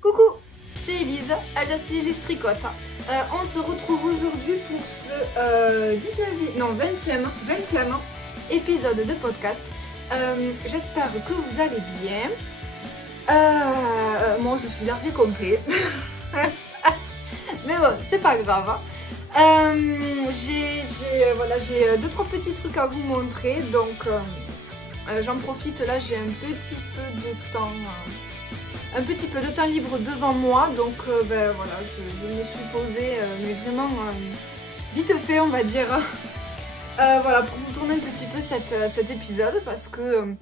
Coucou, c'est Elise, alias Elise Tricotte. On se retrouve aujourd'hui pour ce 20e épisode de podcast. J'espère que vous allez bien. Moi je suis larguée complet. Mais bon, c'est pas grave. J'ai 2-3 petits trucs à vous montrer. Donc j'en profite, là j'ai un petit peu de temps libre devant moi, donc voilà, je me suis posée, mais vraiment vite fait, on va dire, voilà, pour vous tourner un petit peu cet épisode, parce que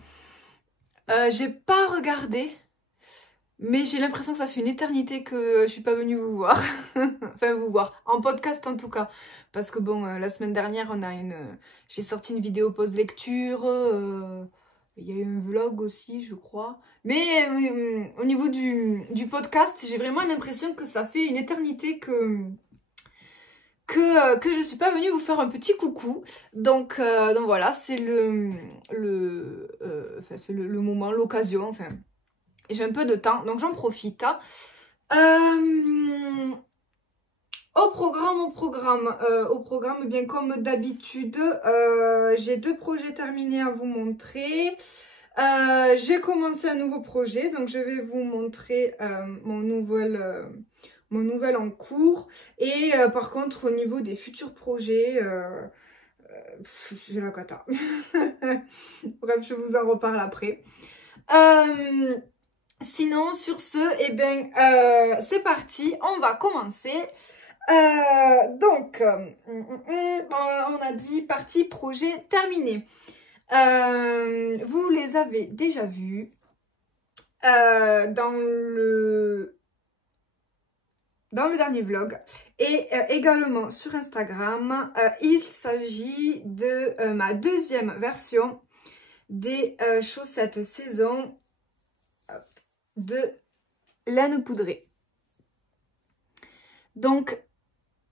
j'ai pas regardé, mais j'ai l'impression que ça fait une éternité que je suis pas venue vous voir, enfin vous voir, en podcast en tout cas, parce que bon, la semaine dernière, j'ai sorti une vidéo pause lecture, il y a eu un vlog aussi, je crois. Mais au niveau du podcast, j'ai vraiment l'impression que ça fait une éternité que je suis pas venue vous faire un petit coucou. Donc voilà, c'est le moment, l'occasion, enfin. J'ai un peu de temps, donc j'en profite. Au programme, bien comme d'habitude, j'ai 2 projets terminés à vous montrer. J'ai commencé un nouveau projet, donc je vais vous montrer mon nouvel en cours. Et par contre, au niveau des futurs projets, c'est la cata. Bref, je vous en reparle après. Sinon, sur ce, eh bien, c'est parti, on va commencer. Donc, on a dit partie projet terminé. Vous les avez déjà vus dans le dernier vlog et également sur Instagram. Il s'agit de ma 2e version des chaussettes saison de laine poudrée. Donc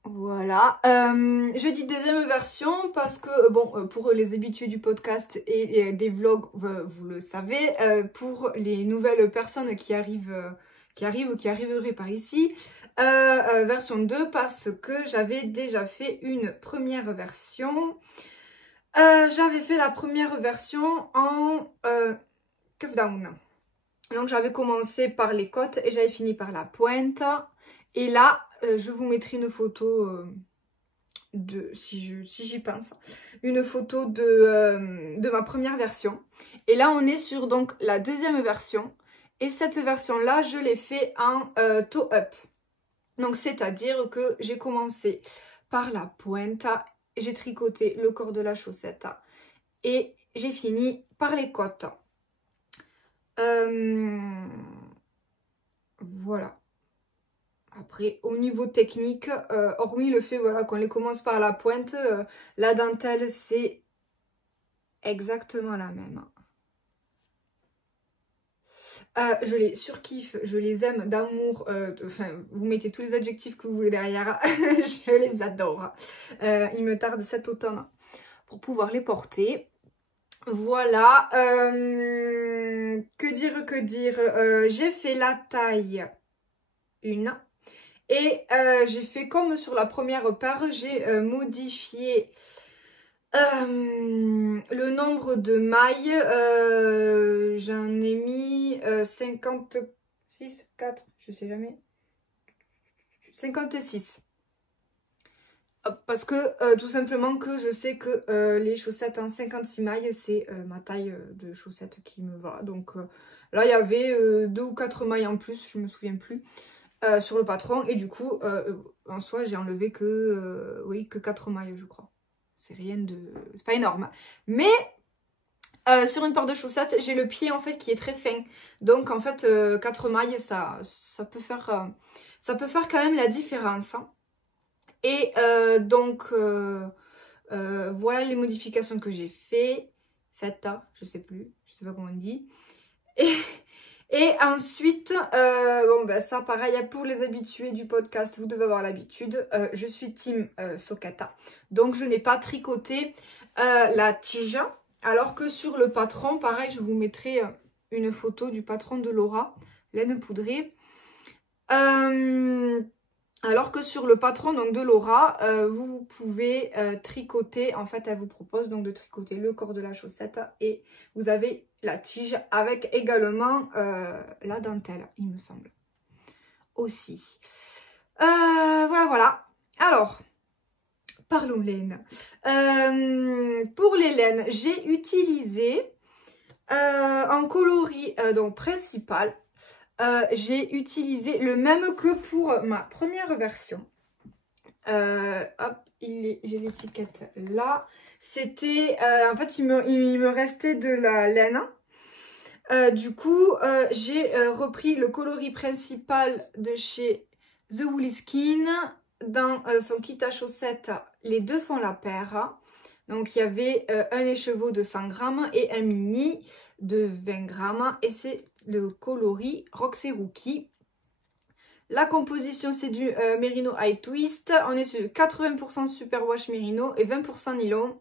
voilà, je dis 2e version parce que bon, pour les habitués du podcast et des vlogs, vous le savez, pour les nouvelles personnes qui arriveraient par ici, version 2 parce que j'avais déjà fait une première version. J'avais fait la première version en cuff down. Donc j'avais commencé par les côtes et j'avais fini par la pointe. Et là, je vous mettrai une photo si j'y pense, une photo de ma première version. Et là, on est sur donc la 2e version. Et cette version-là, je l'ai fait en toe up. Donc c'est-à-dire que j'ai commencé par la pointe, j'ai tricoté le corps de la chaussette et j'ai fini par les côtes. Voilà. Après, au niveau technique, hormis le fait voilà, qu'on les commence par la pointe, la dentelle, c'est exactement la même. Je les surkiffe, je les aime d'amour, enfin, vous mettez tous les adjectifs que vous voulez derrière, je les adore. Il me tarde cet automne pour pouvoir les porter. Voilà, que dire, j'ai fait la taille 1 et j'ai fait comme sur la première paire, j'ai modifié le nombre de mailles, j'en ai mis 56, 4, je sais jamais, 56. Parce que tout simplement que je sais que les chaussettes en 56 mailles, c'est ma taille de chaussettes qui me va. Donc là, il y avait 2 ou 4 mailles en plus, je me souviens plus, sur le patron. Et du coup, en soi, j'ai enlevé que 4 mailles, je crois. C'est rien de... c'est pas énorme. Mais sur une paire de chaussettes, j'ai le pied en fait qui est très fin. Donc en fait, 4 mailles, ça peut faire quand même la différence. Hein. Et donc, voilà les modifications que j'ai faites, je sais pas comment on dit. Et ensuite, bon ben ça pareil, pour les habitués du podcast, vous devez avoir l'habitude, je suis team Socata. Donc je n'ai pas tricoté la tige, alors que sur le patron, pareil, je vous mettrai une photo du patron de Laura, laine poudrée. Alors que sur le patron donc de Laura, vous pouvez tricoter. En fait, elle vous propose donc de tricoter le corps de la chaussette et vous avez la tige avec également la dentelle, il me semble. Aussi. Voilà, voilà. Alors, parlons laine. Pour les laines, j'ai utilisé un coloris donc principal. J'ai utilisé le même que pour ma première version. Hop, j'ai l'étiquette là. C'était, en fait, il me restait de la laine. Du coup, j'ai repris le coloris principal de chez The Woolly Skin. Dans son kit à chaussettes, les deux font la paire. Donc, il y avait un écheveau de 100 grammes et un mini de 20 grammes. Et c'est le coloris Roxy Rookie. La composition, c'est du Merino High Twist. On est sur 80% Superwash Merino et 20% nylon.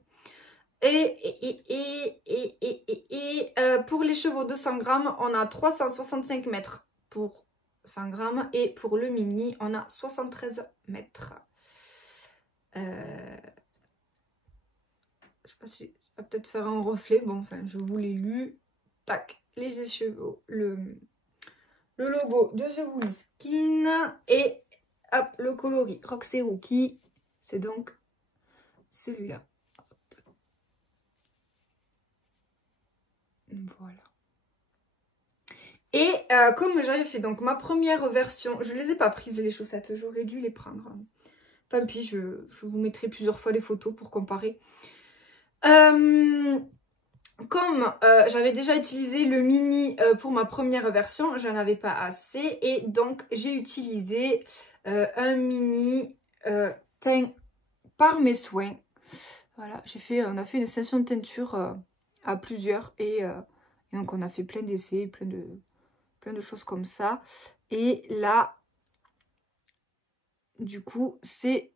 Pour les chevaux de 100 grammes, on a 365 mètres pour 100 grammes. Et pour le mini, on a 73 mètres. Je sais pas si ça va peut-être faire un reflet. Bon, enfin, je vous l'ai lu. Tac, les écheveaux, le logo de The Woolly Skin et hop, le coloris Roxy Rookie. C'est donc celui-là. Voilà. Et comme j'avais fait donc ma première version, je ne les ai pas prises les chaussettes, j'aurais dû les prendre. Tant pis, je vous mettrai plusieurs fois les photos pour comparer. Comme j'avais déjà utilisé le mini pour ma première version, j'en avais pas assez. Et donc j'ai utilisé un mini teint par mes soins. Voilà, on a fait une session de teinture à plusieurs. Et donc on a fait plein d'essais, plein de choses comme ça. Et là, du coup, c'est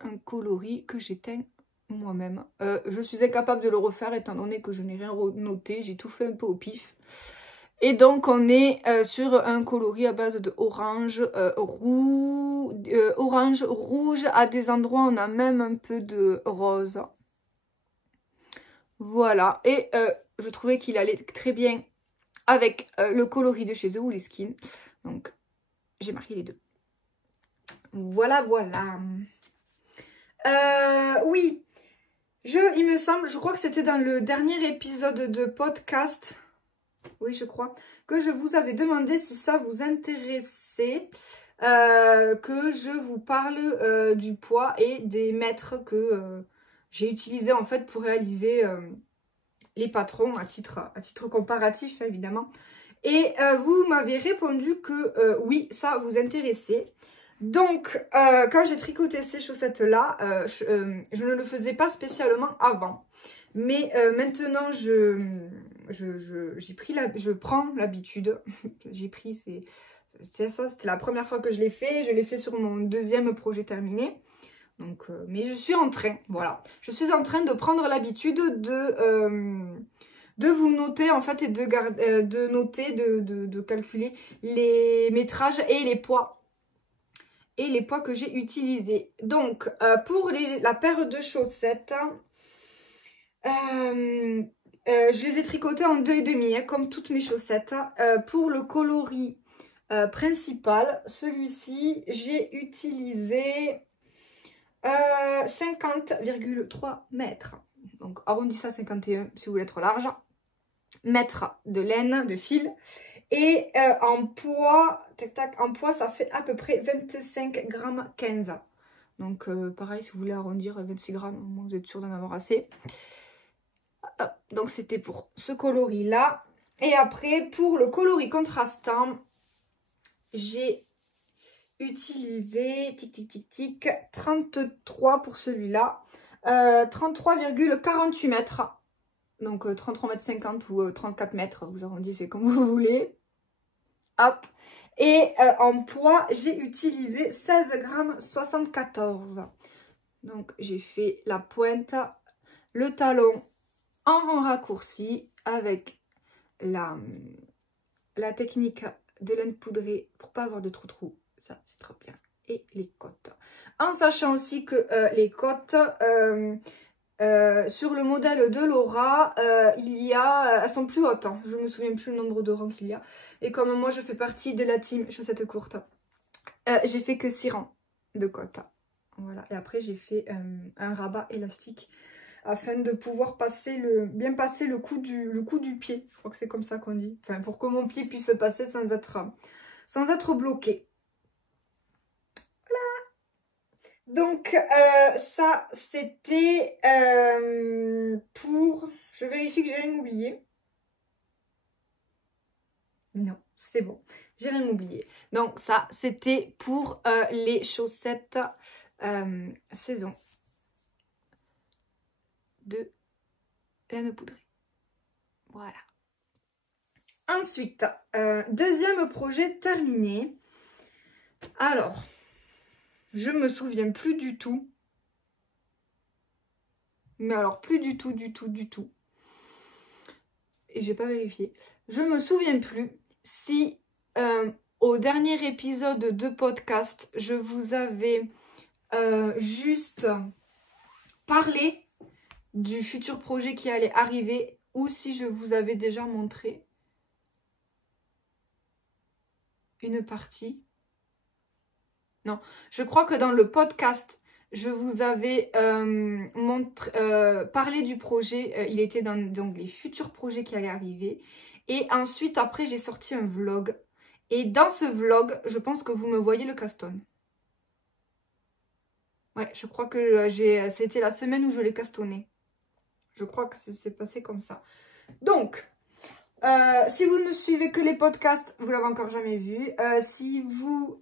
un coloris que j'ai teint moi-même. Je suis incapable de le refaire étant donné que je n'ai rien noté. J'ai tout fait un peu au pif. Et donc, on est sur un coloris à base de orange, orange, rouge. À des endroits, on a même un peu de rose. Voilà. Et je trouvais qu'il allait très bien avec le coloris de chez The Woolly Skin. Donc, j'ai marqué les deux. Voilà, voilà. Oui. Il me semble, je crois que c'était dans le dernier épisode de podcast. Oui, je crois. Que je vous avais demandé si ça vous intéressait. Que je vous parle du poids et des mètres que j'ai utilisés en fait pour réaliser les patrons à titre comparatif évidemment. Et vous m'avez répondu que oui, ça vous intéressait. Donc, quand j'ai tricoté ces chaussettes-là, je ne le faisais pas spécialement avant. Mais maintenant, je prends l'habitude. J'ai pris, c'était ça, c'était la première fois que je l'ai fait. Je l'ai fait sur mon deuxième projet terminé. Donc, mais je suis en train, voilà. Je suis en train de prendre l'habitude de vous noter en fait et de calculer les métrages et les poids. Et les poids que j'ai utilisés. Donc, pour la paire de chaussettes, je les ai tricotées en 2,5, hein, comme toutes mes chaussettes. Pour le coloris principal, celui-ci, j'ai utilisé 50,3 mètres. Donc, arrondi ça à 51 si vous voulez être large. Mètres de laine, de fil. Et en poids, en poids, ça fait à peu près 25 grammes 15. Donc, pareil, si vous voulez arrondir 26 grammes, au moins vous êtes sûr d'en avoir assez. Hop, donc, c'était pour ce coloris-là. Et après, pour le coloris contrastant, j'ai utilisé, 33 pour celui-là. 33,48 mètres. Donc, 33 mètres 50 ou 34 mètres, vous arrondissez comme vous voulez. Hop. Et en poids, j'ai utilisé 16 grammes 74. Donc, j'ai fait la pointe, le talon en rang raccourci avec la technique de laine poudrée pour pas avoir de trous. Ça, c'est trop bien. Et les côtes. En sachant aussi que les côtes, sur le modèle de Laura, elles sont plus hautes. Hein. Je me souviens plus le nombre de rangs qu'il y a. Et comme moi, je fais partie de la team chaussettes courtes, j'ai fait que 6 rangs de côtes. Voilà. Et après, j'ai fait un rabat élastique afin de pouvoir bien passer le coup du pied. Je crois que c'est comme ça qu'on dit. Enfin, pour que mon pied puisse passer sans être bloqué. Donc, ça, c'était pour... Je vérifie que j'ai rien oublié. Non, c'est bon. J'ai rien oublié. Donc, ça, c'était pour les chaussettes saison de laine poudrée. Voilà. Ensuite, deuxième projet terminé. Alors... Je me souviens plus du tout. Mais alors plus du tout. Et j'ai pas vérifié. Je me souviens plus si au dernier épisode de podcast, je vous avais juste parlé du futur projet qui allait arriver ou si je vous avais déjà montré une partie. Non, je crois que dans le podcast, je vous avais parlé du projet. Il était dans donc, les futurs projets qui allaient arriver. Et ensuite, après, j'ai sorti un vlog. Et dans ce vlog, je pense que vous me voyez le caston. Ouais, je crois que c'était la semaine où je l'ai castonné. Je crois que c'est passé comme ça. Donc... si vous ne suivez que les podcasts, vous l'avez encore jamais vu. Si vous...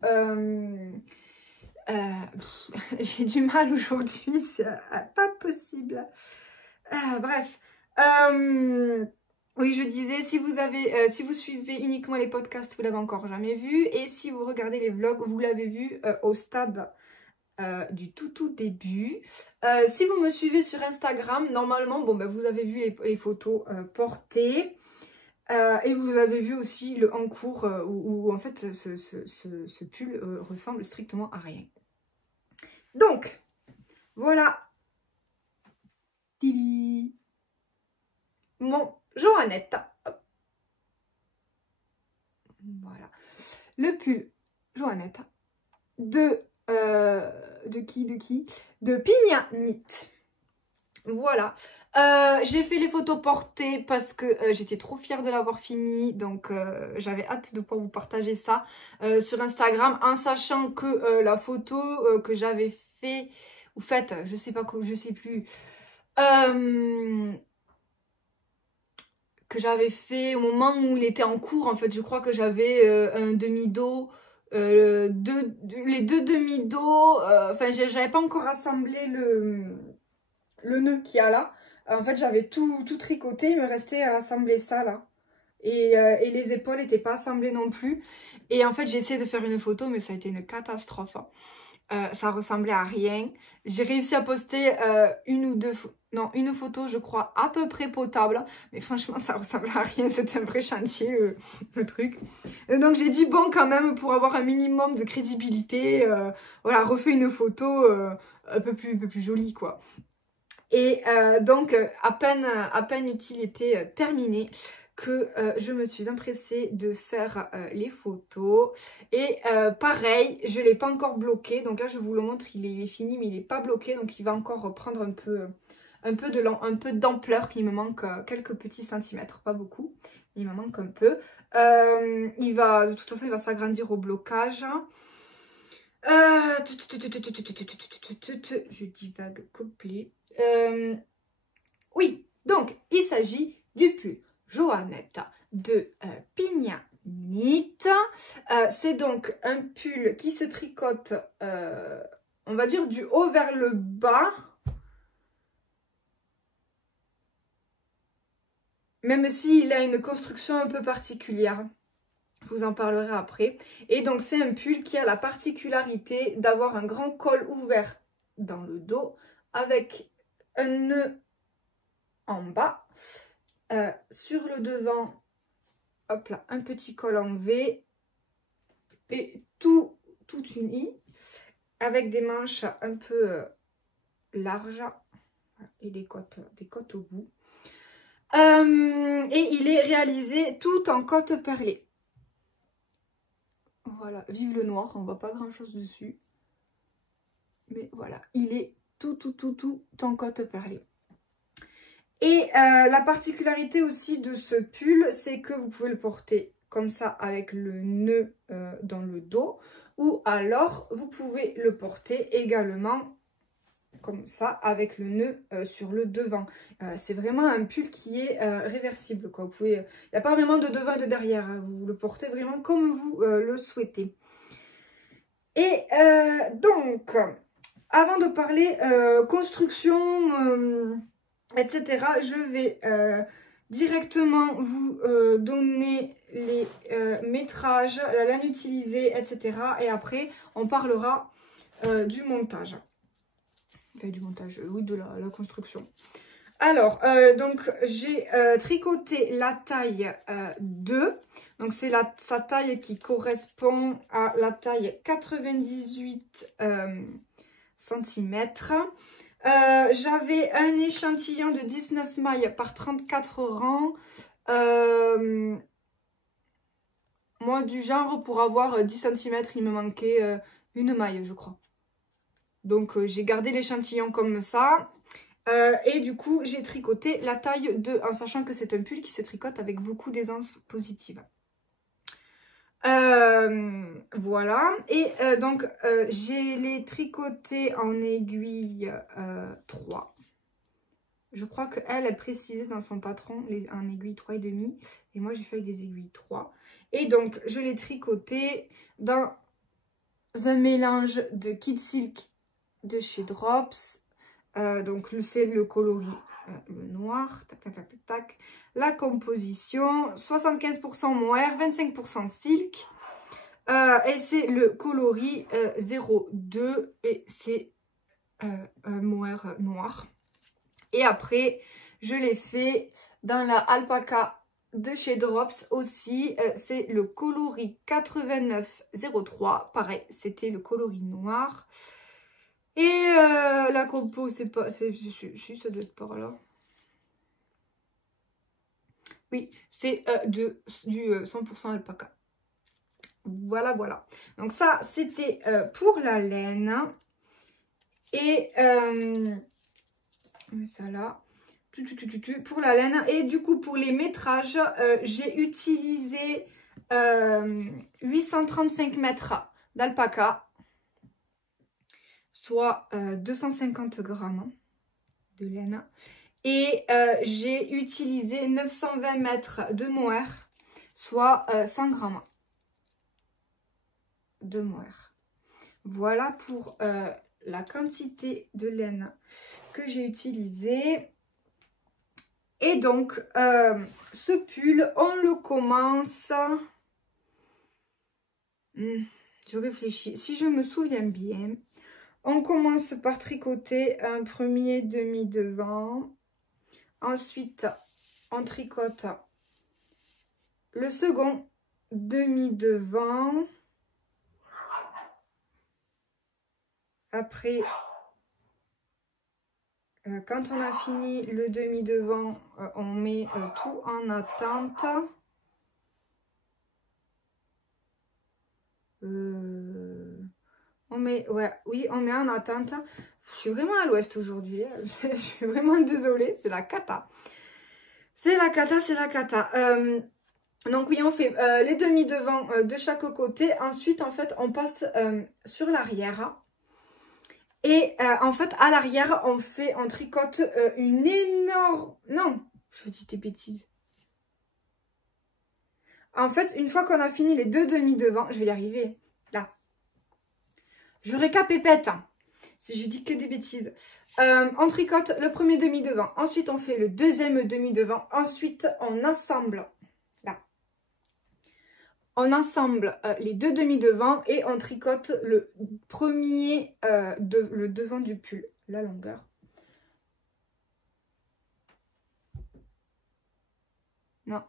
j'ai du mal aujourd'hui, c'est pas possible. Bref. Oui, je disais, si vous suivez uniquement les podcasts, vous l'avez encore jamais vu. Et si vous regardez les vlogs, vous l'avez vu au stade du tout début. Si vous me suivez sur Instagram, normalement, bon, ben, vous avez vu les photos portées. Et vous avez vu aussi le en cours où en fait ce pull ressemble strictement à rien. Donc, voilà. Tili. Mon Joannette. Hop. Voilà. Le pull Joannette de qui? De Pigna Knit. Voilà. J'ai fait les photos portées parce que j'étais trop fière de l'avoir fini. Donc, j'avais hâte de pouvoir vous partager ça sur Instagram. En sachant que la photo que j'avais fait, ou faite, je sais pas, je sais plus, que j'avais fait au moment où il était en cours. En fait, je crois que j'avais un demi-dos. Les deux demi-dos. Enfin, j'avais pas encore assemblé le nœud qu'il y a là. En fait, j'avais tout tricoté, il me restait à assembler ça là. Et les épaules n'étaient pas assemblées non plus. Et en fait, j'ai essayé de faire une photo, mais ça a été une catastrophe. Ça ressemblait à rien. J'ai réussi à poster une photo, je crois, à peu près potable. Mais franchement, ça ressemblait à rien. C'était un vrai chantier, le truc. Donc, j'ai dit, bon, quand même, pour avoir un minimum de crédibilité, voilà, refais une photo un peu plus jolie, quoi. Et donc, à peine l'utilité terminée, que je me suis empressée de faire les photos. Et pareil, je ne l'ai pas encore bloqué. Donc là, je vous le montre, il est fini, mais il n'est pas bloqué. Donc, il va encore prendre un peu d'ampleur. Il me manque quelques petits centimètres, pas beaucoup. Il me manque un peu. De toute façon, il va s'agrandir au blocage. Je divague complet. Oui, donc il s'agit du pull Joannette de Pigna Knit. C'est donc un pull qui se tricote, on va dire, du haut vers le bas. Même s'il a une construction un peu particulière. Je vous en parlerai après. Et donc c'est un pull qui a la particularité d'avoir un grand col ouvert dans le dos avec un nœud en bas. Sur le devant, hop là, un petit col en V est tout uni avec des manches un peu larges et des côtes au bout. Et il est réalisé tout en côte perlée. Voilà, vive le noir, on voit pas grand chose dessus. Mais voilà, il est tout en côte perlée. Et la particularité aussi de ce pull, c'est que vous pouvez le porter comme ça avec le nœud dans le dos. Ou alors, vous pouvez le porter également comme ça avec le nœud sur le devant. C'est vraiment un pull qui est réversible, quoi. Vous pouvez, il n'y a pas vraiment de devant et de derrière. Hein. Vous le portez vraiment comme vous le souhaitez. Et donc, avant de parler construction, etc., je vais directement vous donner les métrages, la laine utilisée, etc. Et après, on parlera du montage. Du montage, oui, de la construction. Alors, donc, j'ai tricoté la taille 2. Donc, c'est sa taille qui correspond à la taille 98 cm. J'avais un échantillon de 19 mailles par 34 rangs. Moi, du genre, pour avoir 10 cm, il me manquait une maille, je crois. Donc, j'ai gardé l'échantillon comme ça. Et du coup, j'ai tricoté la taille 2, en sachant que c'est un pull qui se tricote avec beaucoup d'aisance positive. Voilà. Et donc, j'ai les tricotés en aiguille 3. Je crois qu'elle précisait dans son patron en aiguille 3,5. Et moi, j'ai fait avec des aiguilles 3. Et donc, je l'ai tricoté dans un mélange de Kid Silk de chez Drops. Donc, c'est le coloris, le noir. Tac, tac, tac, tac, tac. La composition, 75% mohair, 25% silk. Et c'est le coloris 02 et c'est un mohair noir. Et après, je l'ai fait dans la alpaca de chez Drops aussi. C'est le coloris 8903. Pareil, c'était le coloris noir. Et la compo, c'est pas... Si, ça doit être par là. Oui, c'est du 100% alpaca. Voilà, voilà. Donc ça, c'était pour la laine. Et ça là. Pour la laine. Et du coup, pour les métrages, j'ai utilisé 835 mètres d'alpaca, soit 250 grammes de laine. Et j'ai utilisé 920 mètres de mohair, soit 100 grammes de mohair. Voilà pour la quantité de laine que j'ai utilisée. Et donc, ce pull, on le commence... je réfléchis. Si je me souviens bien, on commence par tricoter un premier demi-devant. Ensuite, on tricote le second demi-devant. Après, quand on a fini le demi-devant, on met tout en attente. On met en attente. Je suis vraiment à l'ouest aujourd'hui. Je suis vraiment désolée, c'est la cata. C'est la cata, c'est la cata. Donc oui, on fait les demi-devants de chaque côté. Ensuite, en fait, on passe sur l'arrière. Et en fait, à l'arrière, on tricote une énorme... Non, je vous dis des bêtises. En fait, une fois qu'on a fini les deux demi-devants, je vais y arriver, là. Je récapépète, hein, si je dis que des bêtises. On tricote le premier demi-devant. Ensuite, on fait le deuxième demi-devant. Ensuite, on assemble, là. On assemble les deux demi-devants et on tricote le premier, le devant du pull, la longueur. Non.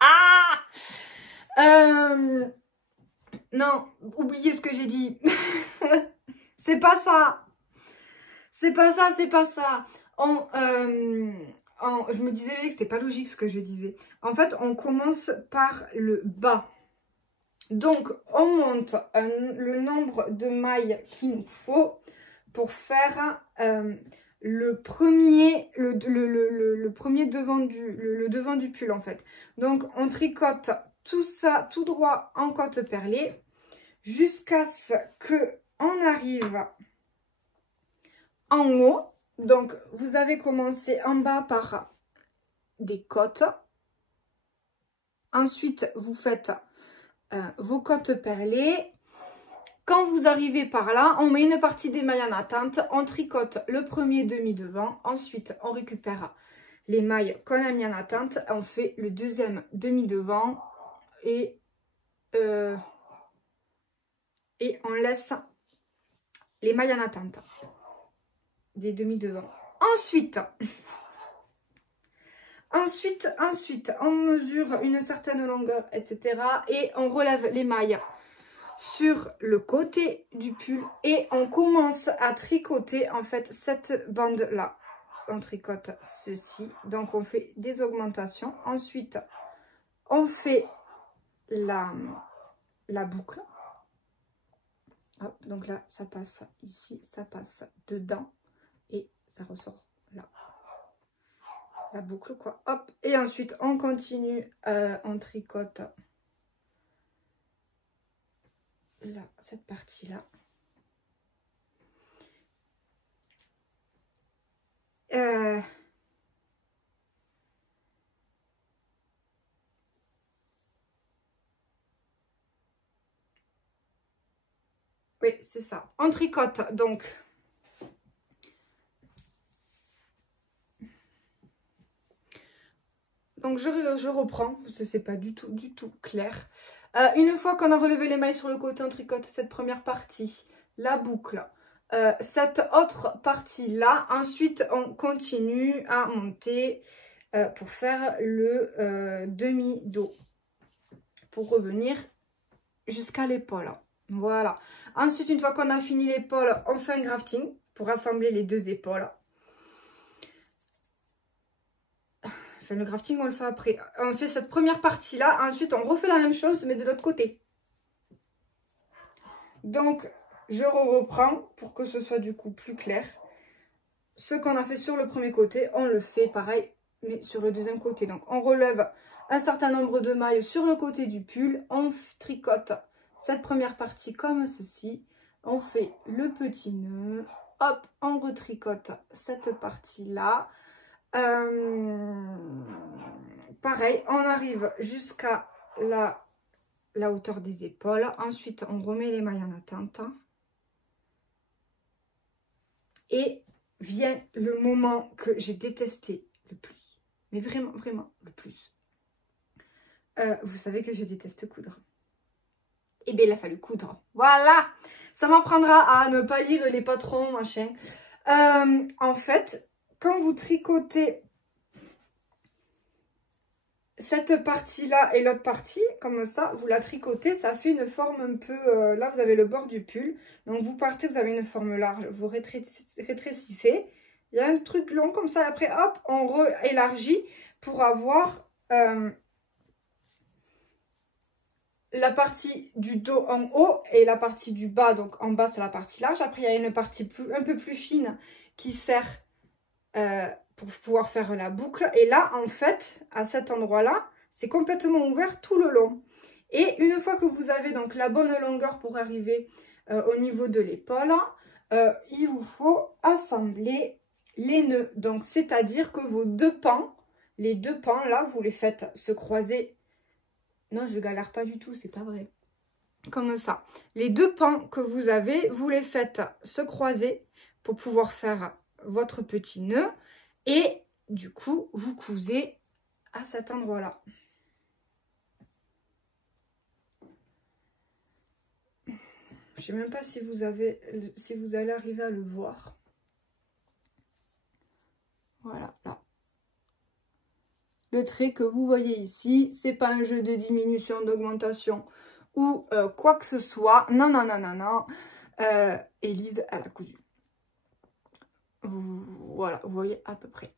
Ah! Non, oubliez ce que j'ai dit. C'est pas ça. C'est pas ça, c'est pas ça. Je me disais que c'était pas logique ce que je disais. En fait, on commence par le bas. Donc, on monte le nombre de mailles qu'il nous faut pour faire le premier devant du pull en fait. Donc, on tricote tout ça tout droit en côte perlée jusqu'à ce que on arrive en haut. Donc, vous avez commencé en bas par des côtes. Ensuite, vous faites vos côtes perlées. Quand vous arrivez par là, on met une partie des mailles en attente. On tricote le premier demi-devant. Ensuite, on récupère les mailles qu'on a mis en attente. On fait le deuxième demi-devant. Et on laisse les mailles en attente des demi-devants. Ensuite, on mesure une certaine longueur, etc. Et on relève les mailles sur le côté du pull. Et on commence à tricoter, en fait, cette bande-là. On tricote ceci. Donc, on fait des augmentations. Ensuite, on fait la boucle. Hop, donc là, ça passe ici, ça passe dedans. Et ça ressort là. La boucle quoi, hop, et ensuite on continue, on tricote là, cette partie là, oui c'est ça, on tricote donc je reprends parce que c'est pas du tout clair. Une fois qu'on a relevé les mailles sur le côté, on tricote cette première partie, la boucle, cette autre partie là. Ensuite on continue à monter pour faire le demi-dos, pour revenir jusqu'à l'épaule. Voilà. Ensuite, une fois qu'on a fini l'épaule, on fait un grafting pour assembler les deux épaules. Enfin, le grafting, on le fait après. On fait cette première partie-là. Ensuite, on refait la même chose, mais de l'autre côté. Donc, je reprends pour que ce soit du coup plus clair. Ce qu'on a fait sur le premier côté, on le fait pareil, mais sur le deuxième côté. Donc, on relève un certain nombre de mailles sur le côté du pull. On tricote cette première partie comme ceci. On fait le petit nœud. Hop, on retricote cette partie-là. Pareil, on arrive jusqu'à la hauteur des épaules. Ensuite, on remet les mailles en attente. Et vient le moment que j'ai détesté le plus. Mais vraiment, vraiment le plus. Vous savez que je déteste coudre. Et bien, il a fallu coudre. Voilà! Ça m'apprendra à ne pas lire les patrons, machin. En fait, quand vous tricotez cette partie-là et l'autre partie, comme ça, vous la tricotez, ça fait une forme un peu... là, vous avez le bord du pull. Donc, vous partez, vous avez une forme large. Vous rétrécissez. Il y a un truc long comme ça. Après, hop, on réélargit pour avoir la partie du dos en haut et la partie du bas. Donc, en bas, c'est la partie large. Après, il y a une partie un peu plus fine qui sert... pour pouvoir faire la boucle. Et là, en fait, à cet endroit-là, c'est complètement ouvert tout le long. Et une fois que vous avez donc la bonne longueur pour arriver au niveau de l'épaule, il vous faut assembler les nœuds. Donc, c'est-à-dire que vos deux pans, les deux pans, là, vous les faites se croiser. Non, je galère pas du tout, c'est pas vrai. Comme ça. Les deux pans que vous avez, vous les faites se croiser pour pouvoir faire votre petit nœud. Et du coup, vous cousez à cet endroit-là. Je ne sais même pas si vous allez arriver à le voir. Voilà, là. le trait que vous voyez ici. C'est pas un jeu de diminution, d'augmentation ou quoi que ce soit. Non, non, non, non, non. Élise, elle a cousu. Voilà, vous voyez à peu près.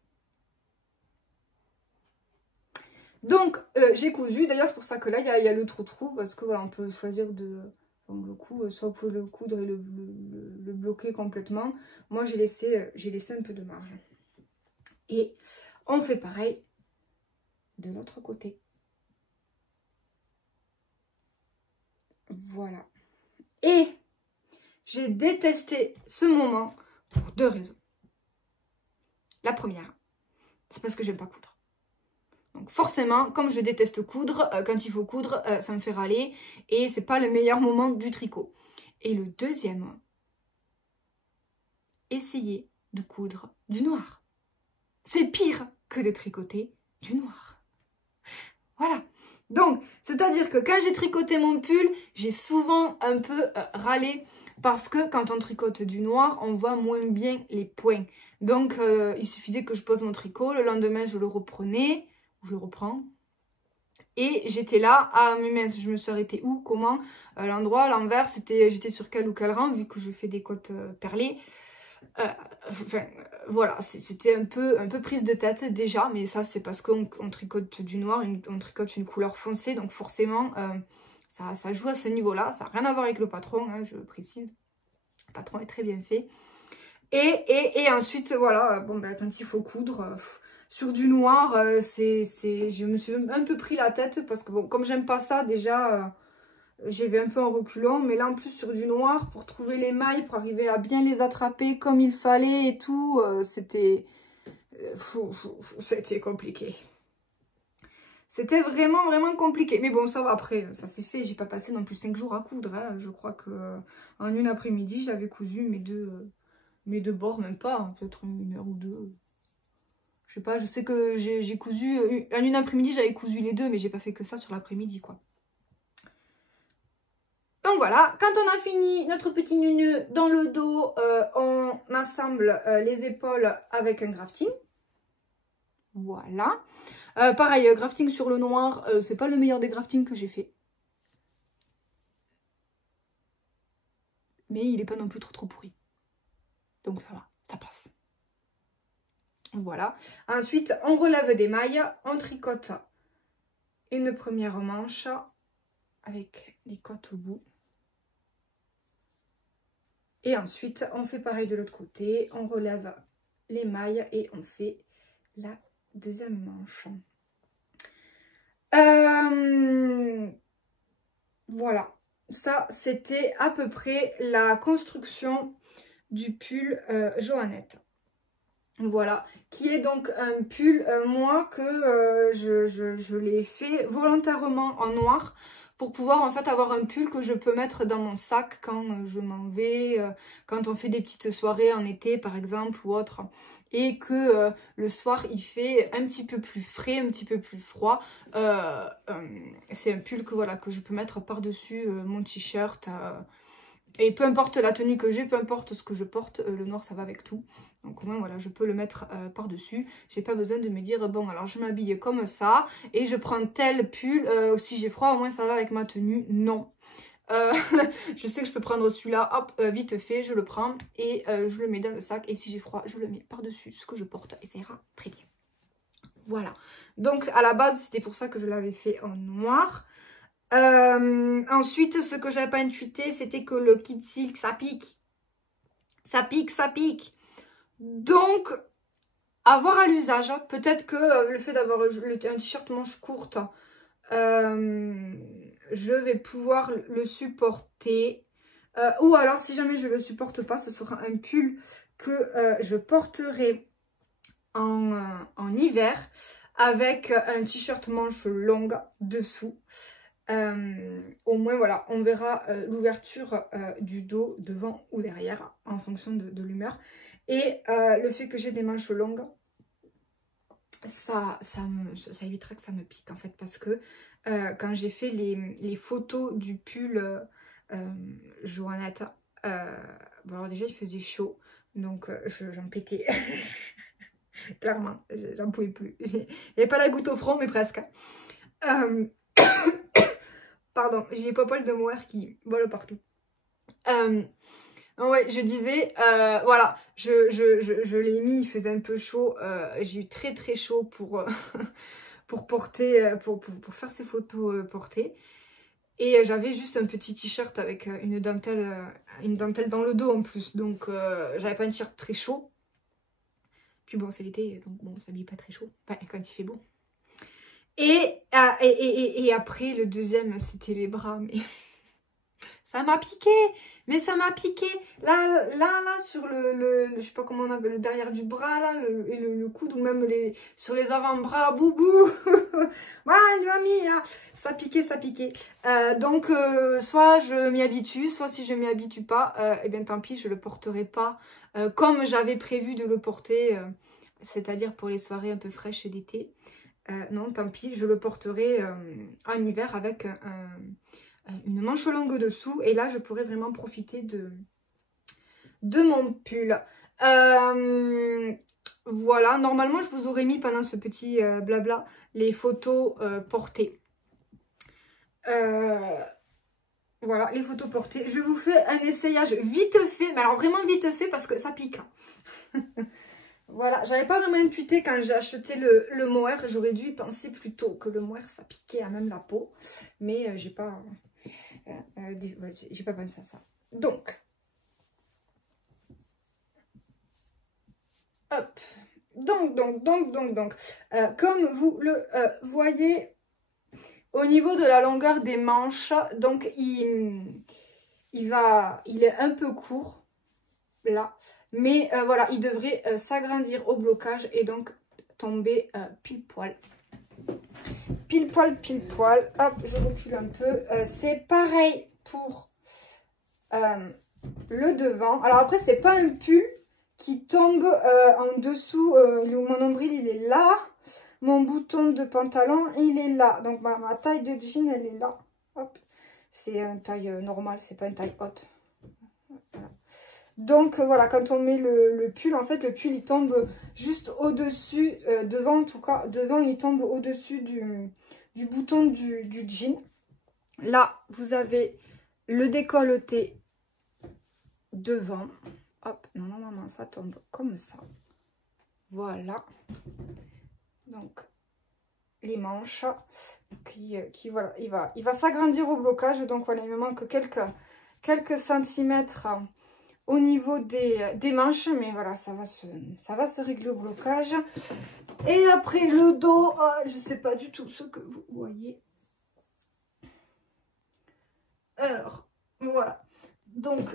Donc, j'ai cousu. D'ailleurs, c'est pour ça que là, il y a le trou-trou. Parce que voilà, on peut choisir de... le coup, soit vous pouvez le coudre et le bloquer complètement. Moi, j'ai laissé un peu de marge. Et on fait pareil de l'autre côté. Voilà. Et j'ai détesté ce moment pour 2 raisons. La première, c'est parce que j'aime pas coudre. Donc forcément, comme je déteste coudre, quand il faut coudre, ça me fait râler. Et c'est pas le meilleur moment du tricot. Et le deuxième, essayer de coudre du noir. C'est pire que de tricoter du noir. Voilà. Donc, c'est-à-dire que quand j'ai tricoté mon pull, j'ai souvent un peu râlé parce que quand on tricote du noir, on voit moins bien les points. Donc, il suffisait que je pose mon tricot, le lendemain, je le reprenais, je le reprends. Et j'étais là, ah mais mince, je me suis arrêtée où, comment, l'endroit, l'envers, j'étais sur quel ou quel rang, vu que je fais des côtes perlées. Enfin, voilà, c'était un peu prise de tête déjà, mais ça c'est parce qu'on tricote du noir, on tricote une couleur foncée, donc forcément ça joue à ce niveau-là, ça n'a rien à voir avec le patron, hein, je précise, le patron est très bien fait. Et ensuite, voilà, bon ben quand il faut coudre, sur du noir, je me suis un peu pris la tête, parce que bon, comme j'aime pas ça, déjà... J'ai vais un peu en reculant, mais là en plus sur du noir, pour trouver les mailles, pour arriver à bien les attraper comme il fallait et tout, c'était compliqué. C'était vraiment compliqué. Mais bon, ça va, après, ça s'est fait. J'ai pas passé non plus 5 jours à coudre. Hein. Je crois que en une après-midi, j'avais cousu mes deux bords, même pas, hein, peut-être 1 heure ou 2. Je sais pas, je sais que j'ai cousu, en une après-midi, j'avais cousu les deux, mais j'ai pas fait que ça sur l'après-midi, quoi. Donc voilà, quand on a fini notre petit nœud dans le dos, on assemble les épaules avec un grafting. Voilà. Pareil, grafting sur le noir, c'est pas le meilleur des graftings que j'ai fait. Mais il n'est pas non plus trop pourri. Donc ça va, ça passe. Voilà. Ensuite, on relève des mailles, on tricote une première manche avec les côtes au bout. Et ensuite, on fait pareil de l'autre côté. On relève les mailles et on fait la deuxième manche. Voilà. Ça, c'était à peu près la construction du pull Joannette. Voilà. Qui est donc un pull, moi, que je l'ai fait volontairement en noir. Pour pouvoir en fait avoir un pull que je peux mettre dans mon sac quand je m'en vais, quand on fait des petites soirées en été par exemple ou autre. Et que le soir il fait un petit peu plus frais, un petit peu plus froid. C'est un pull que, voilà, que je peux mettre par-dessus mon t-shirt. Et peu importe la tenue que j'ai, peu importe ce que je porte, le noir ça va avec tout. Donc au moins voilà, je peux le mettre par-dessus. J'ai pas besoin de me dire bon alors je m'habille comme ça et je prends tel pull, si j'ai froid au moins ça va avec ma tenue. Non. Je sais que je peux prendre celui-là, hop, vite fait, je le prends et je le mets dans le sac. Et si j'ai froid, je le mets par-dessus ce que je porte et ça ira très bien. Voilà. Donc à la base, c'était pour ça que je l'avais fait en noir. Ensuite, ce que j'avais pas intuité, c'était que le kit silk, ça pique. Ça pique, ça pique. Donc, à voir à l'usage, peut-être que le fait d'avoir un t-shirt manche courte, je vais pouvoir le supporter. Ou alors, si jamais je ne le supporte pas, ce sera un pull que je porterai en hiver avec un t-shirt manche longue dessous. Au moins voilà, on verra l'ouverture du dos devant ou derrière en fonction de l'humeur. Et le fait que j'ai des manches longues, ça évitera que ça me pique en fait, parce que quand j'ai fait les photos du pull Joannette, bon alors déjà il faisait chaud, donc j'en pétais. Clairement, j'en pouvais plus. Il n'y avait pas la goutte au front, mais presque. Pardon, j'ai les popoles de mohair qui volent partout. Ouais, je disais, voilà, je l'ai mis, il faisait un peu chaud. J'ai eu très très chaud pour, pour porter, pour faire ces photos portées. Et j'avais juste un petit t-shirt avec une dentelle dans le dos en plus. Donc j'avais pas un t-shirt très chaud. Puis bon, c'est l'été, donc bon, on s'habille pas très chaud. Enfin, quand il fait beau. Et après, le deuxième, c'était les bras. Mais ça m'a piqué. Mais ça m'a piqué. Là, sur je sais pas comment on appelle, le derrière du bras, là, le coude, ou même sur les avant-bras, boubou. Mamie, ça piquait, ça piquait. Donc, soit je m'y habitue, soit si je m'y habitue pas, eh bien tant pis, je le porterai pas comme j'avais prévu de le porter, c'est-à-dire pour les soirées un peu fraîches d'été. Non, tant pis, je le porterai en hiver avec une manche longue dessous. Et là, je pourrais vraiment profiter de mon pull. Voilà, normalement, je vous aurais mis pendant ce petit blabla les photos portées. Voilà, les photos portées. Je vous fais un essayage vite fait, mais alors vraiment vite fait parce que ça pique. Voilà, j'avais pas vraiment intuité quand j'ai acheté le mohair. J'aurais dû y penser plus tôt que le mohair ça piquait à même la peau. Mais j'ai pas pensé à ça. Donc, hop. Donc, comme vous le voyez, au niveau de la longueur des manches, donc il est un peu court là. Mais voilà, il devrait s'agrandir au blocage et donc tomber pile poil. Pile poil. Hop, je recule un peu. C'est pareil pour le devant. Alors après, c'est pas un pull qui tombe en dessous. Mon nombril, il est là. Mon bouton de pantalon, il est là. Donc ma taille de jean, elle est là. Hop. C'est une taille normale, c'est pas une taille haute. Voilà. Donc voilà, quand on met le pull, en fait, le pull, il tombe juste au-dessus, devant en tout cas, devant, il tombe au-dessus du bouton du jean. Là, vous avez le décolleté devant. Hop, non, ça tombe comme ça. Voilà. Donc, les manches qui voilà, il va s'agrandir au blocage. Donc voilà, il me manque quelques centimètres au niveau des manches, mais voilà, ça va se régler au blocage. Et après le dos, je sais pas du tout ce que vous voyez. Alors, voilà. Donc,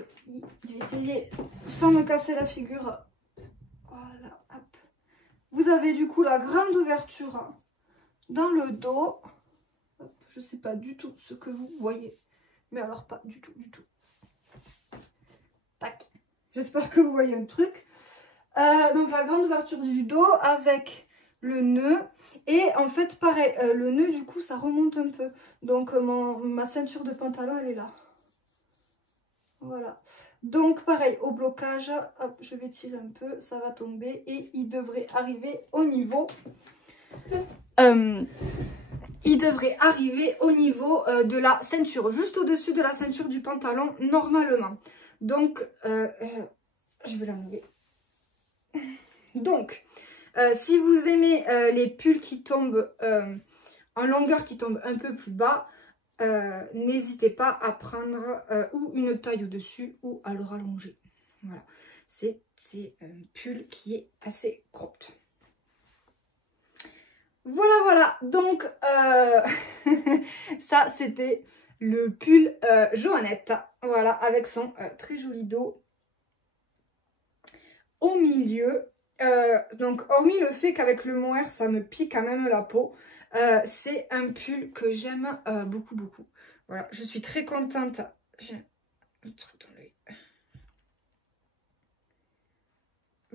je vais essayer sans me casser la figure. Voilà, hop. Vous avez du coup la grande ouverture dans le dos. Hop, je sais pas du tout ce que vous voyez. Mais alors pas du tout. Tac. J'espère que vous voyez un truc. Donc la grande ouverture du dos avec le nœud. Et en fait, pareil, le nœud, du coup, ça remonte un peu. Donc ma ceinture de pantalon, elle est là. Voilà. Donc pareil, au blocage, hop, je vais tirer un peu, ça va tomber. Et il devrait arriver au niveau... de la ceinture, juste au-dessus de la ceinture du pantalon, normalement. Donc, je vais l'enlever. Donc, si vous aimez les pulls qui tombent en longueur, qui tombent un peu plus bas, n'hésitez pas à prendre ou une taille au-dessus ou à le rallonger. Voilà, c'est un pull qui est assez cropped. Voilà, donc ça c'était le pull Joannette, voilà, avec son très joli dos au milieu. Donc hormis le fait qu'avec le mohair ça me pique quand même la peau, c'est un pull que j'aime beaucoup. Voilà, je suis très contente. J'ai un truc dans l'œil.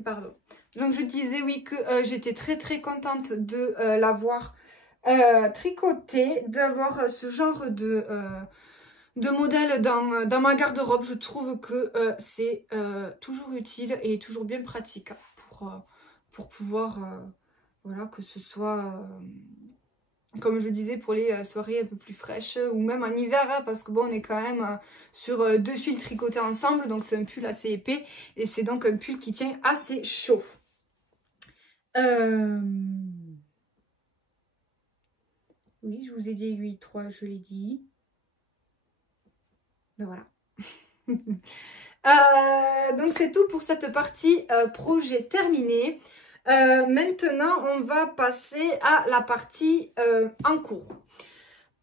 Pardon. Donc je disais oui que j'étais très contente de l'avoir tricoté, d'avoir ce genre de modèle dans ma garde-robe. Je trouve que c'est toujours utile et toujours bien pratique pour pouvoir, voilà, que ce soit, comme je disais, pour les soirées un peu plus fraîches, ou même en hiver, hein, parce que bon, on est quand même sur 2 fils tricotés ensemble, donc c'est un pull assez épais, et c'est donc un pull qui tient assez chaud. Oui, je vous ai dit aiguille 3, je l'ai dit. Ben voilà. Donc c'est tout pour cette partie projet terminée. Maintenant, on va passer à la partie en cours.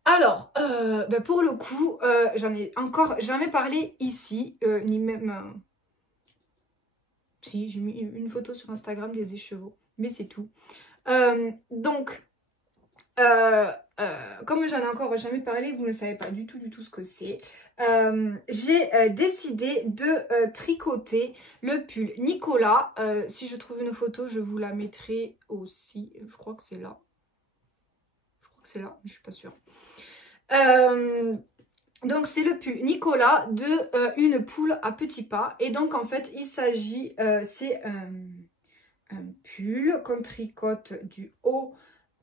Alors, ben pour le coup, j'en ai encore jamais parlé ici, ni même... si, j'ai mis une photo sur Instagram des écheveaux, mais c'est tout. Donc, comme j'en ai encore jamais parlé, vous ne savez pas du tout ce que c'est. J'ai décidé de tricoter le pull Nicolas. Si je trouve une photo, je vous la mettrai aussi. Je crois que c'est là. Je crois que c'est là, mais je suis pas sûre. Donc c'est le pull Nicolas de une poule à petits pas. Et donc en fait il s'agit, c'est un pull qu'on tricote du haut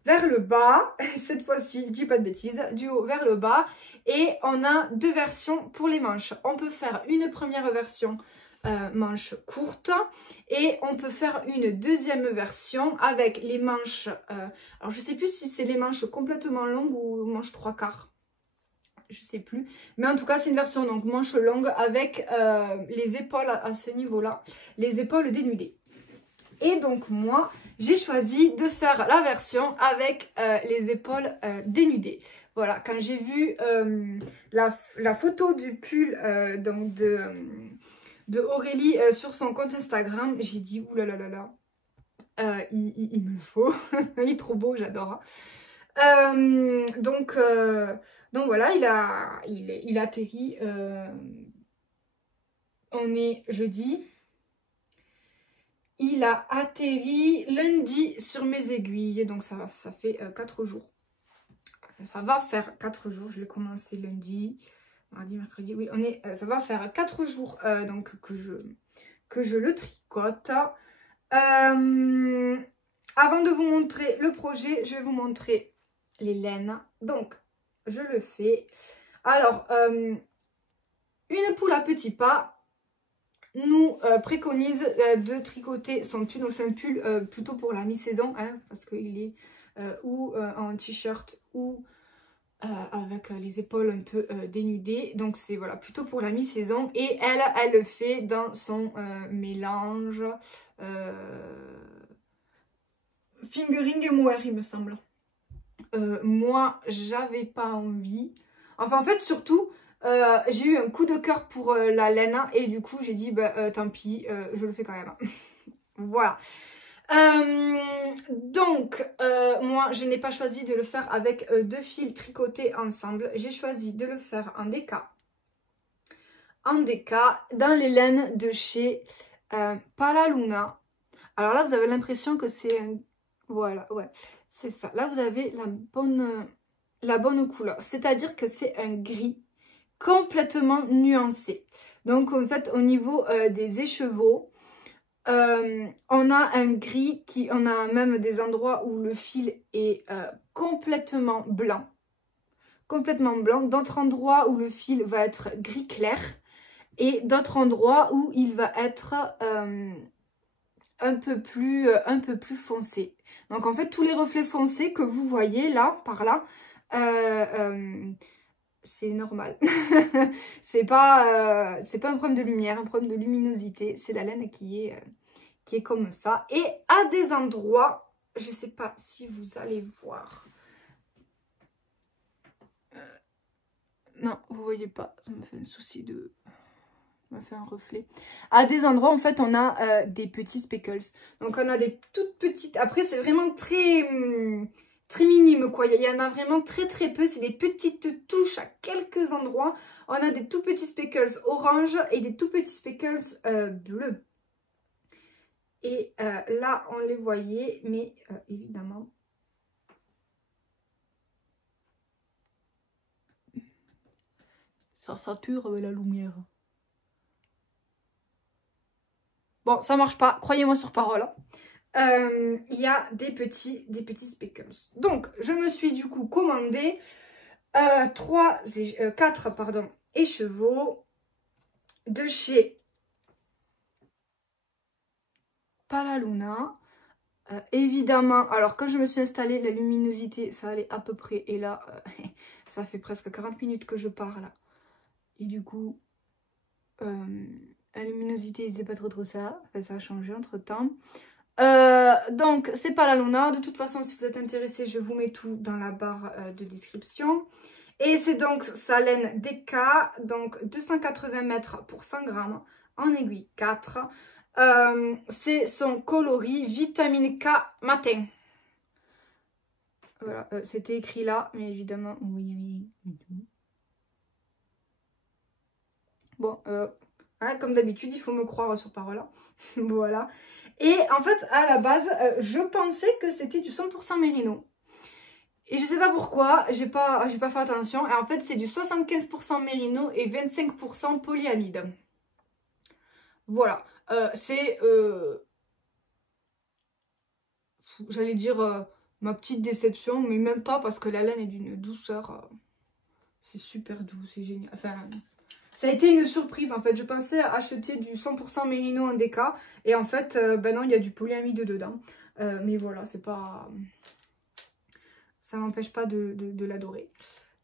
vers le bas. Cette fois-ci je dis pas de bêtises, du haut vers le bas. Et on a deux versions pour les manches. On peut faire une première version manche courte et on peut faire une deuxième version avec les manches, alors je sais plus si c'est les manches complètement longues ou manches 3/4. Je sais plus, mais en tout cas c'est une version donc manche longue avec les épaules à ce niveau là, les épaules dénudées. Et donc moi j'ai choisi de faire la version avec les épaules dénudées. Voilà, quand j'ai vu la photo du pull donc de Aurélie sur son compte Instagram, j'ai dit oulalalala, il me le faut. Il est trop beau, j'adore. Donc voilà, il atterrit, on est jeudi, il a atterri lundi sur mes aiguilles, donc ça fait 4 jours, ça va faire 4 jours, je l'ai commencé lundi, mardi, mercredi, oui, ça va faire 4 jours donc que je le tricote. Avant de vous montrer le projet, je vais vous montrer les laines. Donc, je le fais. Alors, une poule à petits pas nous préconise de tricoter son pull. Donc, c'est un pull plutôt pour la mi-saison, hein, parce qu'il est ou en t-shirt ou avec les épaules un peu dénudées. Donc, c'est voilà, plutôt pour la mi-saison. Et elle le fait dans son mélange fingering et mohair, il me semble. Moi, j'avais pas envie. Enfin, en fait, surtout, j'ai eu un coup de cœur pour la laine. Et du coup, j'ai dit, bah, tant pis, je le fais quand même. Voilà. Donc, moi, je n'ai pas choisi de le faire avec deux fils tricotés ensemble. J'ai choisi de le faire en DK. En DK, dans les laines de chez Palaluna. Alors là, vous avez l'impression que c'est un... Voilà, ouais. C'est ça. Là, vous avez la bonne couleur. C'est-à-dire que c'est un gris complètement nuancé. Donc, en fait, au niveau des écheveaux, on a un gris on a même des endroits où le fil est complètement blanc. Complètement blanc. D'autres endroits où le fil va être gris clair. Et d'autres endroits où il va être... un peu plus foncé. Donc en fait tous les reflets foncés que vous voyez là, par là, c'est normal. c'est pas un problème de lumière, un problème de luminosité. C'est la laine qui est comme ça. Et à des endroits, je sais pas si vous allez voir. Non, vous voyez pas. Ça me fait un souci de... On va faire un reflet. À des endroits, en fait, on a des petits speckles. Donc, on a des toutes petites... Après, c'est vraiment très, très minime, quoi. Il y en a vraiment très, très peu. C'est des petites touches à quelques endroits. On a des tout petits speckles orange et des tout petits speckles bleus. Et là, on les voyait, mais évidemment... Ça sature avec la lumière. Bon, ça marche pas, croyez-moi sur parole. il y a des petits speckles. Donc, je me suis du coup commandé 4 écheveaux de chez Palaluna. Évidemment, alors quand je me suis installée, la luminosité, ça allait à peu près. Et là, ça fait presque 40 minutes que je parle. Et du coup, la luminosité, c'est pas trop ça. Enfin, ça a changé entre-temps. Donc, c'est Palaluna. De toute façon, si vous êtes intéressé, je vous mets tout dans la barre de description. Et c'est donc sa laine DK, donc 280 mètres pour 100 grammes en aiguille 4. C'est son coloris vitamine K matin. Voilà, c'était écrit là, mais évidemment, oui. Bon, hein, comme d'habitude, il faut me croire sur parole. Voilà. Et en fait, à la base, je pensais que c'était du 100% mérino. Et je sais pas pourquoi, j'ai pas fait attention. Et en fait, c'est du 75% mérino et 25% polyamide. Voilà. C'est, j'allais dire, ma petite déception, mais même pas parce que la laine est d'une douceur. C'est super doux, c'est génial. Enfin, ça a été une surprise en fait. Je pensais acheter du 100% mérino en DK. Et en fait, ben non, il y a du polyamide dedans. Mais voilà, c'est pas... Ça m'empêche pas de l'adorer.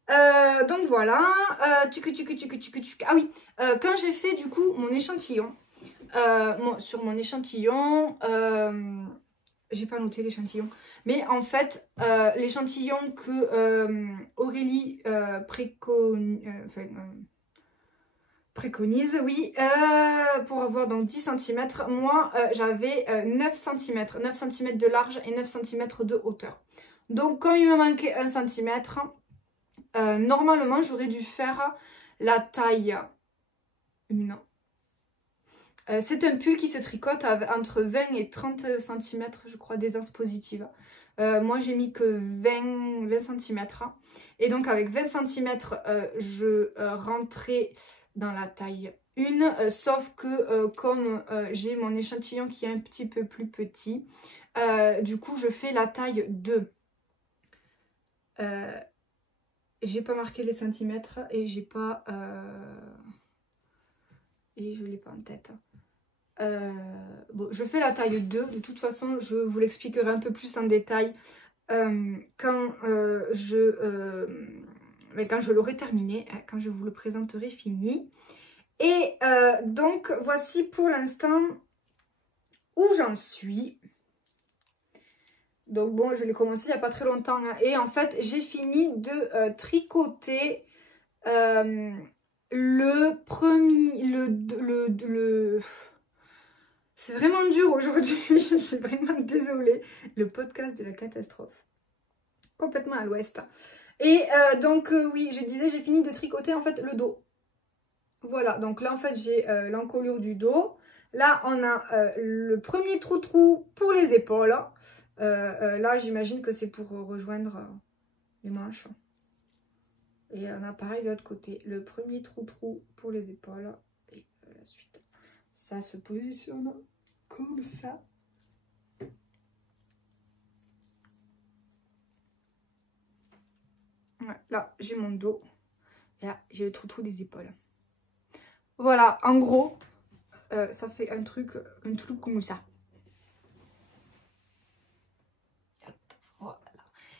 Donc voilà. Ah oui, quand j'ai fait du coup mon échantillon, sur mon échantillon, j'ai pas noté l'échantillon, mais en fait, l'échantillon que Aurélie préconise, oui, pour avoir donc 10 cm, moi j'avais 9 cm, 9 cm de large et 9 cm de hauteur. Donc comme il me manquait 1 cm, normalement j'aurais dû faire la taille 1. C'est un pull qui se tricote entre 20 et 30 cm, je crois, d'aisance positive. Moi, j'ai mis que 20 cm. Et donc, avec 20 cm, je rentrais dans la taille 1. Sauf que, comme j'ai mon échantillon qui est un petit peu plus petit, du coup, je fais la taille 2. J'ai pas marqué les centimètres et j'ai pas... et je l'ai pas en tête. Bon, je fais la taille 2, de toute façon je vous l'expliquerai un peu plus en détail quand je l'aurai terminé, quand je vous le présenterai fini. Et donc voici pour l'instant où j'en suis. Donc bon, je l'ai commencé il n'y a pas très longtemps, hein, et en fait j'ai fini de tricoter le premier, c'est vraiment dur aujourd'hui, je suis vraiment désolée. Le podcast de la catastrophe. Complètement à l'ouest. Et donc oui, je disais, j'ai fini de tricoter en fait le dos. Voilà, donc là en fait j'ai l'encolure du dos. Là on a le premier trou-trou pour les épaules. Là j'imagine que c'est pour rejoindre les manches. Et on a pareil de l'autre côté, le premier trou-trou pour les épaules. Et la suite. Ça se positionne comme ça. Ouais, là, j'ai mon dos. Et là, j'ai le trou-trou des épaules. Voilà, en gros, ça fait un truc comme ça. Voilà.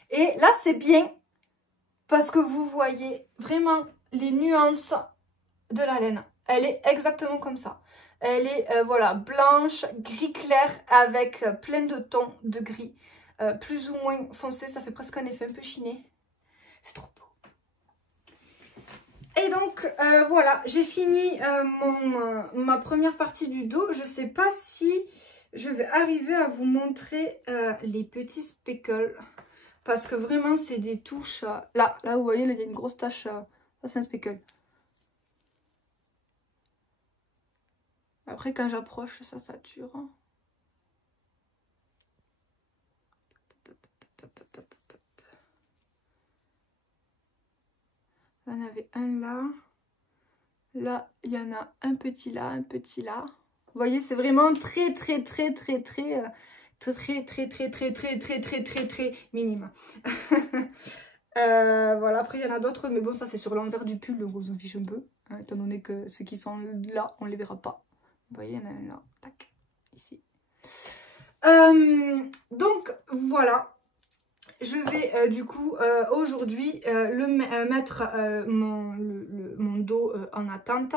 Et là, c'est bien parce que vous voyez vraiment les nuances de la laine. Elle est exactement comme ça. Elle est voilà, blanche, gris clair avec plein de tons de gris. Plus ou moins foncé, ça fait presque un effet un peu chiné. C'est trop beau. Et donc voilà, j'ai fini ma première partie du dos. Je ne sais pas si je vais arriver à vous montrer les petits speckles. Parce que vraiment, c'est des touches... là, vous voyez, là, il y a une grosse tache. Ça, c'est un speckle. Après, quand j'approche, ça sature. Il y en avait un là. Là, il y en a un petit là, un petit là. Vous voyez, c'est vraiment très très minime. Voilà, après il y en a d'autres, mais bon, ça c'est sur l'envers du pull, donc on s'en fiche un peu, hein, étant donné que ceux qui sont là, on les verra pas. Vous voyez, il y en a un là, tac, ici. Donc voilà, je vais du coup aujourd'hui mettre mon dos en attente,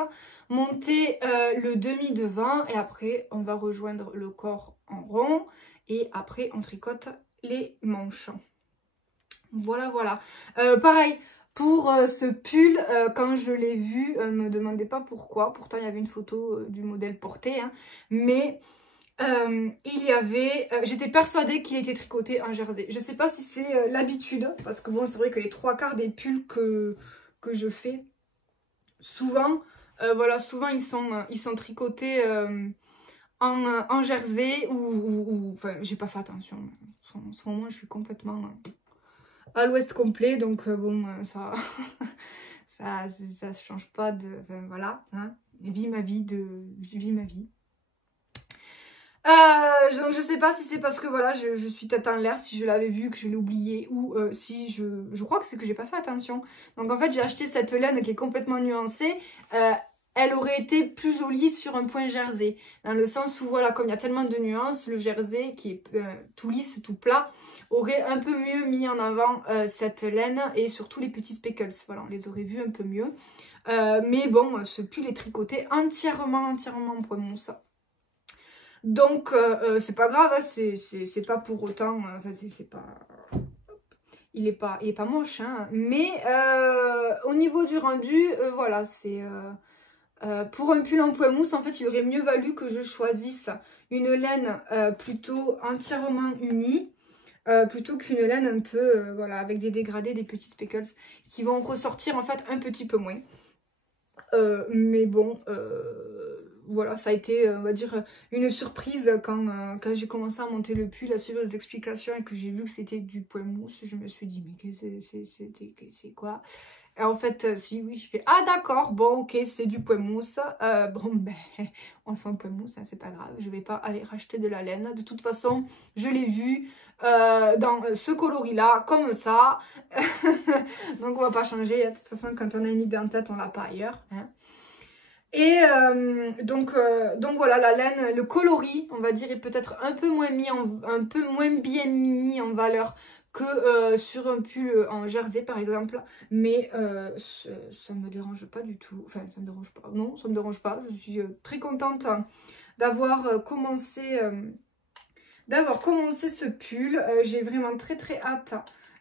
monter le demi devant et après on va rejoindre le corps en rond et après on tricote les manches. Voilà, voilà. Pareil, pour ce pull, quand je l'ai vu, me demandez pas pourquoi. Pourtant, il y avait une photo du modèle porté. Hein, mais il y avait... J'étais persuadée qu'il était tricoté en jersey. Je sais pas si c'est l'habitude. Parce que bon, c'est vrai que les 3/4 des pulls que je fais, souvent, voilà, souvent ils sont tricotés en jersey. Enfin, j'ai pas fait attention. En ce moment, je suis complètement... à l'ouest complet, donc bon, ça ça change pas de... Enfin, voilà, hein, vis ma vie. Donc je sais pas si c'est parce que voilà, je suis tête en l'air, si je l'avais vu, que je l'ai oublié, ou si je crois que c'est que j'ai pas fait attention. Donc en fait, j'ai acheté cette laine qui est complètement nuancée. Elle aurait été plus jolie sur un point jersey. Dans le sens où, voilà, comme il y a tellement de nuances, le jersey qui est tout lisse, tout plat, aurait un peu mieux mis en avant cette laine et surtout les petits speckles. Voilà, on les aurait vus un peu mieux. Mais bon, ce pull est tricoté entièrement en point mousse. Donc, c'est pas grave, hein, c'est pas pour autant... Enfin, c'est pas... Il est pas moche, hein, mais au niveau du rendu, voilà, c'est... pour un pull en point mousse, en fait, il aurait mieux valu que je choisisse une laine plutôt entièrement unie, plutôt qu'une laine un peu, voilà, avec des dégradés, des petits speckles, qui vont ressortir, en fait, un petit peu moins. Mais bon, voilà, ça a été, on va dire, une surprise quand j'ai commencé à monter le pull, à suivre les explications et que j'ai vu que c'était du point mousse. Je me suis dit, mais c'est quoi? Et en fait, si oui, je fais, ah d'accord, bon, ok, c'est du point mousse. Bon, ben, on le fait en point mousse, hein, c'est pas grave. Je vais pas aller racheter de la laine. De toute façon, je l'ai vu dans ce coloris-là, comme ça. Donc, on va pas changer. De toute façon, quand on a une idée en tête, on l'a pas ailleurs. Hein. Et donc voilà, la laine, le coloris, on va dire, est peut-être un peu moins bien mis en valeur que sur un pull en jersey par exemple, mais ça ne me dérange pas du tout, enfin ça me dérange pas, non ça me dérange pas, je suis très contente d'avoir commencé ce pull, j'ai vraiment très hâte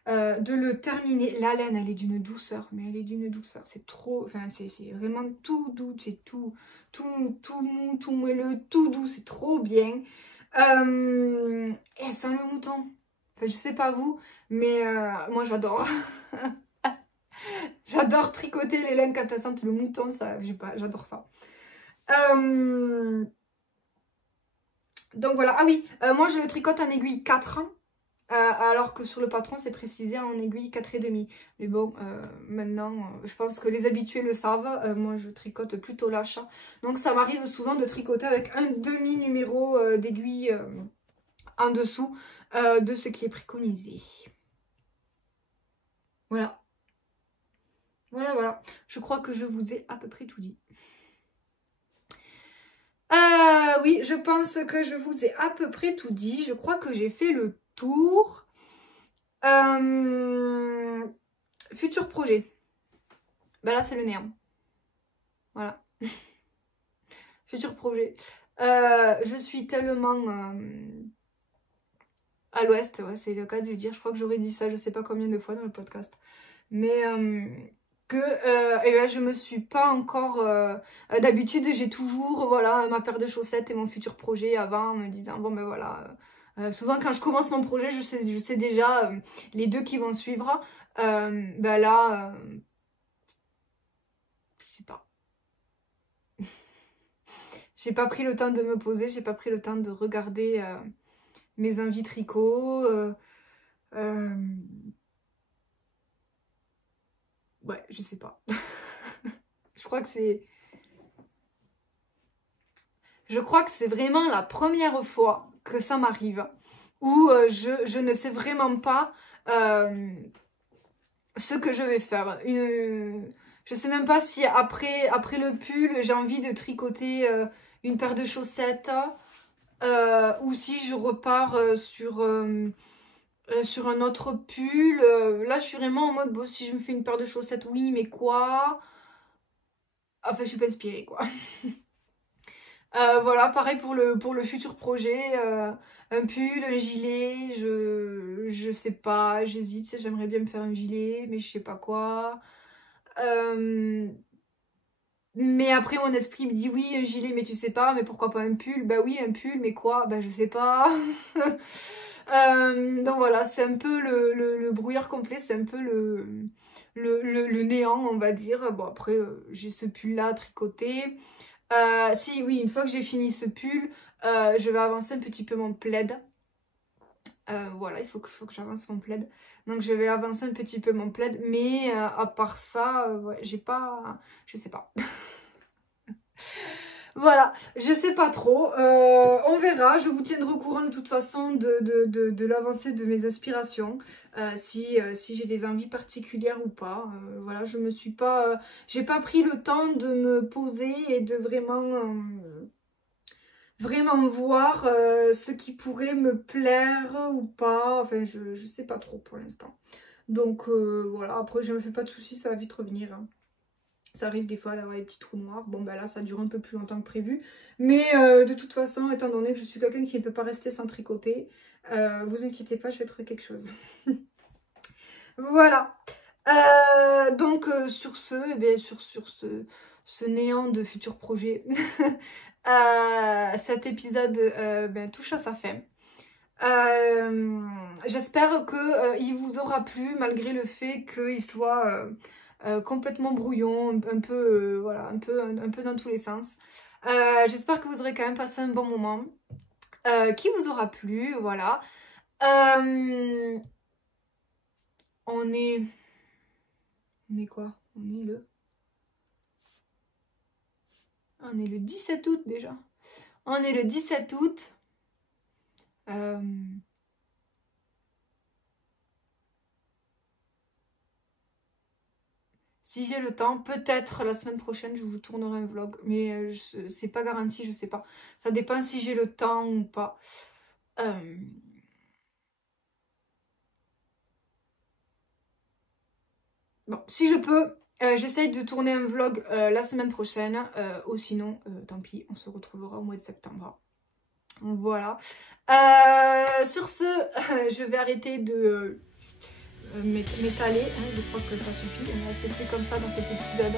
de le terminer. La laine, elle est d'une douceur, mais elle est d'une douceur, c'est trop, enfin c'est vraiment tout doux, c'est tout mou, tout moelleux, tout doux, c'est trop bien. Et elle sent le mouton. Enfin, je sais pas vous, mais moi j'adore. J'adore tricoter les laines quand elles sentent le mouton, ça, je sais pas, j'adore ça. Donc voilà, ah oui, moi je le tricote en aiguille 4. Alors que sur le patron, c'est précisé en aiguille 4,5. Mais bon, maintenant, je pense que les habitués le savent. Moi, je tricote plutôt l'achat. Donc, ça m'arrive souvent de tricoter avec un demi-numéro d'aiguille en dessous de ce qui est préconisé. Voilà. Voilà. Je crois que je vous ai à peu près tout dit. Oui, je pense que je vous ai à peu près tout dit. Je crois que j'ai fait le tour. Futur projet. Ben là, c'est le néant. Voilà. Futur projet. Je suis tellement à l'ouest, ouais, c'est le cas de le dire. Je crois que j'aurais dit ça, je sais pas combien de fois dans le podcast. Mais eh ben, je me suis pas encore... D'habitude, j'ai toujours voilà, ma paire de chaussettes et mon futur projet avant, en me disant, bon ben voilà... souvent quand je commence mon projet, je sais déjà les 2 qui vont suivre. Ben là, je sais pas. J'ai pas pris le temps de me poser, j'ai pas pris le temps de regarder mes envies tricot. Ouais, je sais pas. Je crois que c'est vraiment la première fois que ça m'arrive. où je ne sais vraiment pas ce que je vais faire. Je sais même pas si après le pull, j'ai envie de tricoter une paire de chaussettes ou si je repars sur un autre pull. Là, je suis vraiment en mode, bon, si je me fais une paire de chaussettes, oui, mais quoi? Enfin, je suis pas inspirée, quoi. Voilà, pareil pour le futur projet. Un pull, un gilet, je sais pas, j'hésite. J'aimerais bien me faire un gilet, mais je sais pas quoi. Mais après, mon esprit me dit oui, un gilet, mais tu sais pas, mais pourquoi pas un pull? Bah oui, un pull, mais quoi? Bah je sais pas. Donc voilà, c'est un peu le brouillard complet, c'est un peu le néant, on va dire. Bon, après, j'ai ce pull-là tricoté. Si, oui, une fois que j'ai fini ce pull, je vais avancer un petit peu mon plaid. Voilà, il faut que j'avance mon plaid. Donc je vais avancer un petit peu mon plaid. Mais à part ça, ouais, j'ai pas... Je sais pas. Voilà, je sais pas trop. On verra. Je vous tiendrai au courant de toute façon de l'avancée de mes aspirations. Si j'ai des envies particulières ou pas. Voilà, je me suis pas... j'ai pas pris le temps de me poser et de vraiment voir ce qui pourrait me plaire ou pas. Enfin, je sais pas trop pour l'instant. Donc voilà, après je me fais pas de soucis, ça va vite revenir. Hein. Ça arrive des fois d'avoir des petits trous noirs. Bon ben là ça dure un peu plus longtemps que prévu. Mais de toute façon, étant donné que je suis quelqu'un qui ne peut pas rester sans tricoter, vous inquiétez pas, je vais trouver quelque chose. Voilà. Donc sur ce, eh bien, sur ce néant de futurs projets, cet épisode ben, touche à sa fin. J'espère qu'il vous aura plu malgré le fait qu'il soit complètement brouillon, un peu, voilà, un peu dans tous les sens. J'espère que vous aurez quand même passé un bon moment, qui vous aura plu, voilà. On est quoi? On est le 17 août déjà. On est le 17 août. Si j'ai le temps, peut-être la semaine prochaine, je vous tournerai un vlog. Mais c'est pas garanti, je sais pas. Ça dépend si j'ai le temps ou pas. Bon, si je peux, j'essaye de tourner un vlog la semaine prochaine. Ou sinon, tant pis, on se retrouvera au mois de septembre. Voilà. Sur ce, je vais arrêter de m'étaler. Hein, je crois que ça suffit. On a assez fait comme ça dans cet épisode.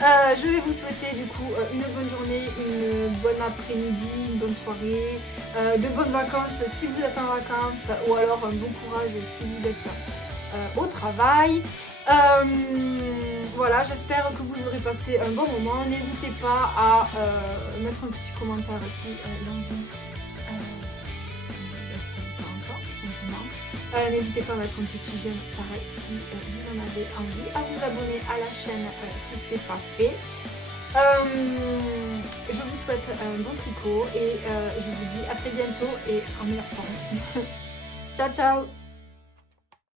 Je vais vous souhaiter du coup une bonne journée, une bonne après-midi, une bonne soirée, de bonnes vacances si vous êtes en vacances, ou alors un bon courage si vous êtes au travail. Voilà, j'espère que vous aurez passé un bon moment. N'hésitez pas à mettre un petit commentaire si l'envie n'hésitez pas à mettre un petit j'aime pareil si vous en avez envie, à vous abonner à la chaîne si c'est pas fait. Je vous souhaite un bon tricot et je vous dis à très bientôt et en meilleure forme. Ciao ciao.